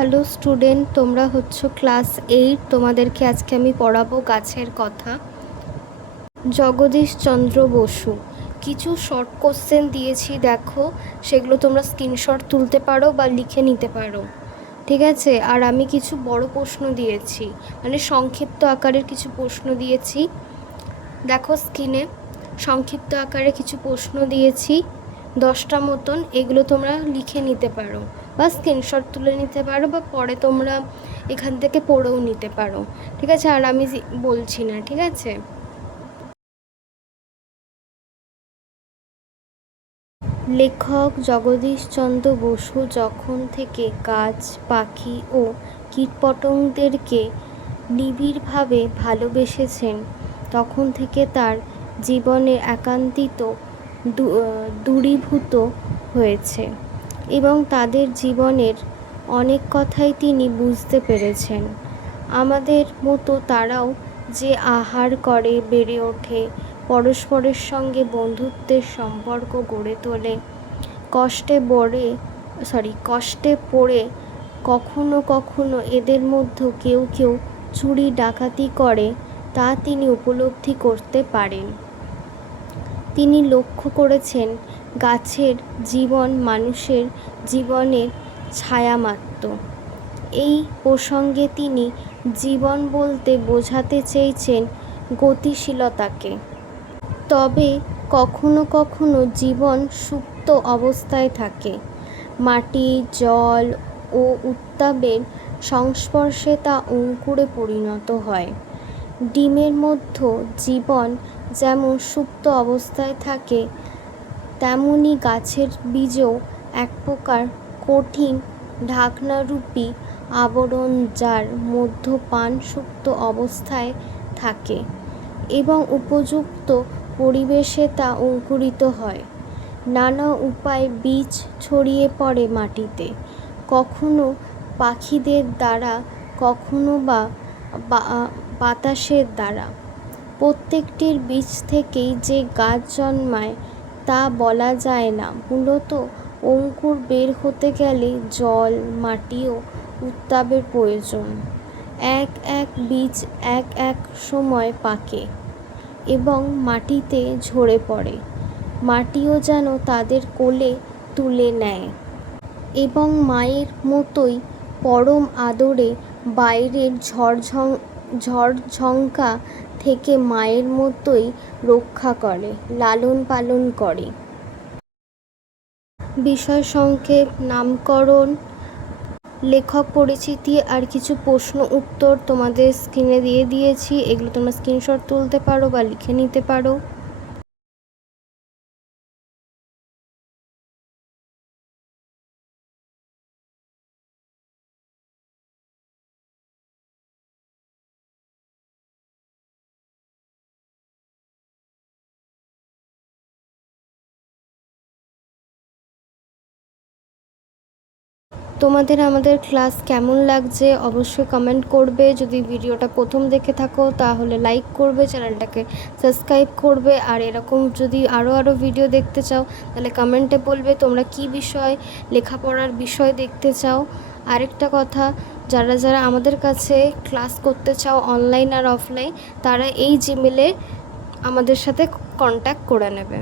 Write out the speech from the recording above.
Hello student, তোমরা হচ্ছ class 8। তোমাদেরকে আজকে আমি পড়াবো গাছের কথা। জগদীশচন্দ্র বসু। কিছু শর্ট কোশ্চেন দিয়েছি, দেখো সেগুলো তোমরা স্ক্রিনশট তুলতে পারো বা লিখে নিতে পারো, ঠিক আছে? আর আমি কিছু বড় প্রশ্ন দিয়েছি, মানে সংক্ষিপ্ত আকারের কিছু প্রশ্ন দিয়েছি। দেখো স্ক্রিনে সংক্ষিপ্ত আকারে কিছু প্রশ্ন দিয়েছি 10টা মতন। এগুলো তোমরা লিখে নিতে পারো বা স্ক্রিনশট তুলে নিতে পারো বা পরে তোমরা এখান থেকে পড়েও নিতে পারো, ঠিক আছে? আর আমি বলছি না, ঠিক আছে? লেখক জগদীশচন্দ্র বসু যখন থেকে গাছ, পাখি ও কীটপতঙ্গদেরকে নিবিড়ভাবে ভালোবেসেছেন, তখন থেকে তার জীবনের একান্তিত দূরীভূত হয়েছে এবং তাদের জীবনের অনেক কথাই তিনি বুঝতে পেরেছেন। আমাদের মতো তারাও যে আহার করে, বেড়ে ওঠে, পরস্পরের সঙ্গে বন্ধুত্বের সম্পর্ক গড়ে তোলে, কষ্টে পড়ে কখনো কখনো এদের মধ্যে কেউ কেউ চুরি ডাকাতি করে, তা তিনি উপলব্ধি করতে পারেন। তিনি লক্ষ্য করেছেন গাছের জীবন মানুষের জীবনের ছায়ামাত্র। এই প্রসঙ্গে তিনি জীবন বলতে বোঝাতে চেয়েছেন গতিশীলতাকে। তবে কখনো কখনো জীবন সুপ্ত অবস্থায় থাকে। মাটি, জল ও উত্তাপের সংস্পর্শে তা অঙ্কুরে পরিণত হয়। ডিমের মধ্যে জীবন যেমন সুপ্ত অবস্থায় থাকে, তেমনি গাছের বীজও এক প্রকার কঠিন ঢাকনারূপী আবরণ, যার মধ্যপান সুপ্ত অবস্থায় থাকে এবং উপযুক্ত পরিবেশে তা অঙ্কুরিত হয়। নানা উপায়ে বীজ ছড়িয়ে পড়ে মাটিতে, কখনো পাখিদের দ্বারা, কখনো বা বাতাসের দ্বারা। প্রত্যেকটির বীজ থেকেই যে গাছ জন্মায় তা বলা যায় না। মূলত অঙ্কুর বের হতে গেলে জল, মাটি ও উত্তাপের প্রয়োজন। এক এক বীজ এক এক সময় পাকে এবং মাটিতে ঝরে পড়ে। মাটিও যেন তাদের কোলে তুলে নেয় এবং মায়ের মতোই পরম আদরে বাইরের ঝড়ঝঙ্কা থেকে মায়ের মতোই রক্ষা করে, লালন পালন করে। বিষয় সংক্ষেপ, নামকরণ, লেখক পরিচিতি আর কিছু প্রশ্ন উত্তর তোমাদের স্ক্রিনে দিয়ে দিয়েছি। এগুলো তোমরা স্ক্রিনশট তুলতে পারো বা লিখে নিতে পারো। তোমাদের আমাদের ক্লাস কেমন লাগছে অবশ্যই কমেন্ট করবে। যদি ভিডিওটা প্রথম দেখে থাকো তাহলে লাইক করবে, চ্যানেলটাকে সাবস্ক্রাইব করবে। আর এরকম যদি আরও ভিডিও দেখতে চাও তাহলে কমেন্টে বলবে তোমরা কি বিষয়, লেখাপড়ার বিষয় দেখতে চাও। আরেকটা কথা, যারা যারা আমাদের কাছে ক্লাস করতে চাও অনলাইন আর অফলাইন, তারা এই জিমেলে আমাদের সাথে কন্ট্যাক্ট করে নেবে।